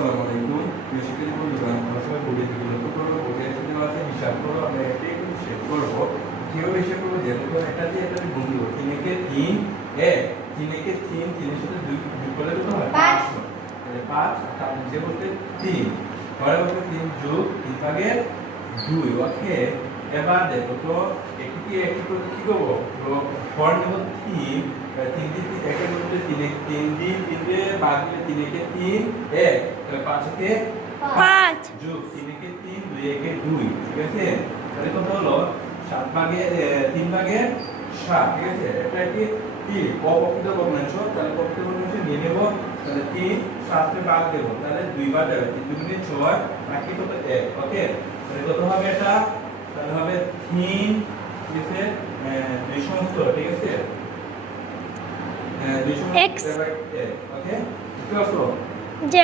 আসসালামু আলাইকুম প্রিয় শিক্ষার্থী বন্ধুরা, আমরা সবাই বইটি লক্ষ্য করবো। বইটি এখানে আছে হিসাব করো। আমরা একটা একটু হিসাব করবো, কিভাবে হিসাব করবো। যেহেতু একটা দিয়ে একটা গুণ দিব, 3 একে 3 1, 3 একে 3, 3 এর সাথে 2 যোগ করলে কত হয়? 5 হয়। তাহলে 5 তার নিচে বলতে 3, পরে বলতে 3 যোগ 3 ভাগের 2। ওকে, এবার দেখো তো একটু করে কি করবো, হর নেব 3, 3 দিয়ে 3 একে বলতে 3 দিয়ে 3 দিয়ে ভাগ দিলে 3 একে 3 1, তাহলে 5 একে 5 যোগ 3 একে 3 2 একে 2, ঠিক আছে। তাহলে কত হলো 7 ভাগে 3 ভাগে 7, ঠিক আছে। এটা কি অপকৃত ভগ্নাংশ, তাহলে প্রকৃত ভগ্নাংশ নিয়ে নেব। তাহলে 3 7 কে ভাগ দেব, তাহলে 2 বার যাবে, 3 2 6, বাকি কত 1। ওকে, তাহলে কত হবে এটা? তাহলে হবে 3, ঠিক আছে, 2 সমস্ত, ঠিক আছে, 2 সমস্ত X ওকে, ঠিক আছে। যে